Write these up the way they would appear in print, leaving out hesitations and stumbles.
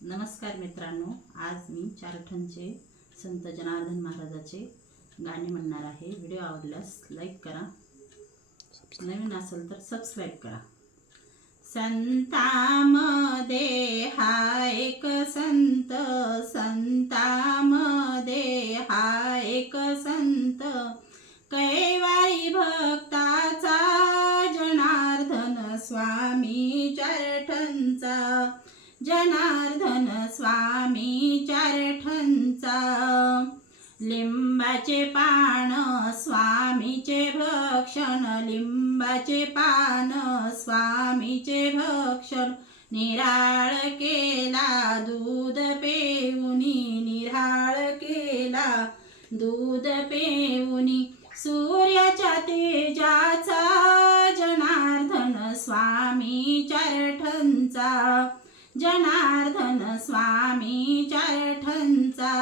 नमस्कार मित्रांनो, आज मी चारठणचे संत जनार्दन महाराजाचे गाणे म्हणणार आहे। व्हिडिओ आवडल्यास लाईक करा, नवीन असेल तर सबस्क्राइब करा। संतांमध्ये हा एक संत, संतांमध्ये हा एक संत, कैवारी भक्ताचा जनार्दन स्वामी चारठणचा, जनार्दन स्वामी चारठणचा। लिंबाचे पान स्वामीचे भक्षण, लिंबाचे पान स्वामीचे भक्षण, निराळ केला दूध पेऊनी, निराळ केला दूध पेऊनी। सूर्याच्या तेजाचा जनार्दन स्वामी चारठणचा, जनार्दन स्वामी चारठणचा।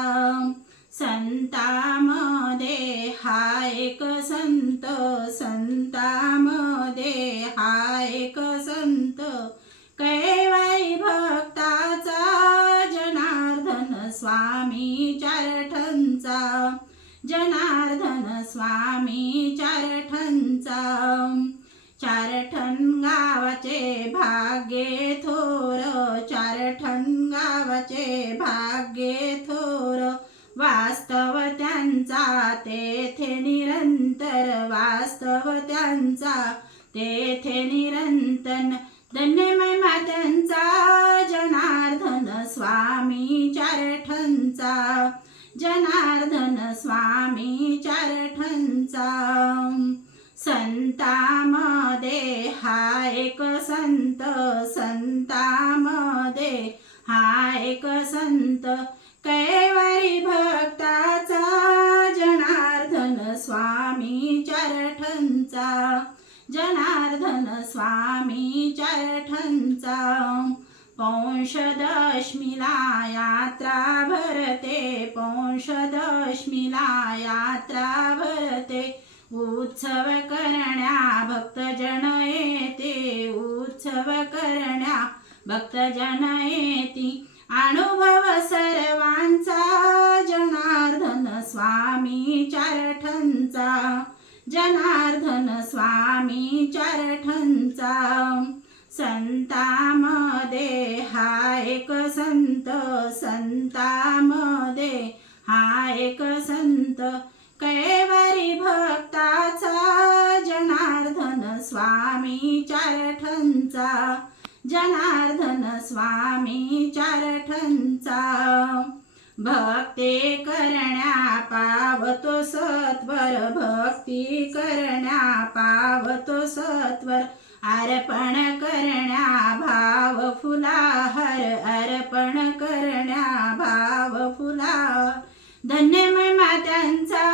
संतांमध्ये हा एक संत, संतांमध्ये हा एक संत, कैवारी भक्ताचा जनार्दन स्वामी चारठणचा, जनार्दन स्वामी चारठणचा। चारठण गावाचे भाग्य थोर, चारठण गावाचे भाग्य थोर, वास्तव त्यांचा तेथे निरंतर, वास्तव त्यांचा तेथे निरंतर। धन्य महिमा त्यांचा जनार्दन स्वामी चारठणचा, जनार्दन स्वामी चारठणचा। संतांमध्ये हा एक संत, संतांमध्ये हा एक संत, कैवारी भक्ताचा जनार्दन स्वामी चारठणचा, जनार्दन स्वामी चारठणचा। पौषदशमीला यात्रा भरते, पौषदशमीला यात्रा भरते, उत्सव करण्या भक्तजन येते, उत्सव करण्या भक्तजन येती। अनुभव सर्वांचा जनार्दन स्वामी चारठणचा, जनार्दन स्वामी चारठणचा। संतांमध्ये हा एक संत, संतांमध्ये हा एक संत, कैवारी भक्ताचा जनार्दन स्वामी चारठणचा, जनार्दन स्वामी चारठणचा। भक्ती करण्या पावतो सत्वर, भक्ती करण्या पावतो सत्वर, अर्पण करण्या भाव फुलाहार, अर्पण करण्या भाव फुलाहार। धन्य महिमा त्यांचा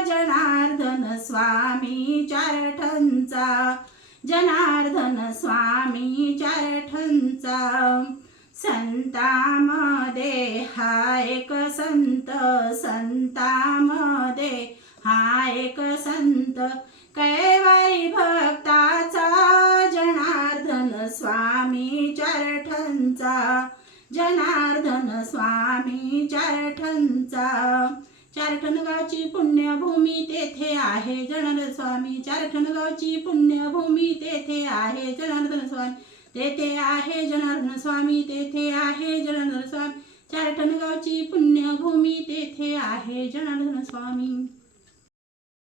जनार्दन स्वामी चारठणचा, जनार्दन स्वामी चारठणचा। संतांमध्ये हा एक संत, संतांमध्ये हा एक संत, कैवारी भक्ताचा जनार्दन स्वामी चारठणचा, जनार्दन स्वामी चारठणचा। चारठण गावची पुण्यभूमी तेथे आहे जनार्दन स्वामी, चारठण गावची पुण्यभूमी तेथे आहे जनार्दन स्वामी, तेथे आहे जनार्दन स्वामी, तेथे आहे जनार्दन स्वामी। चारठण गावची पुण्यभूमी तेथे आहे जनार्दन स्वामी।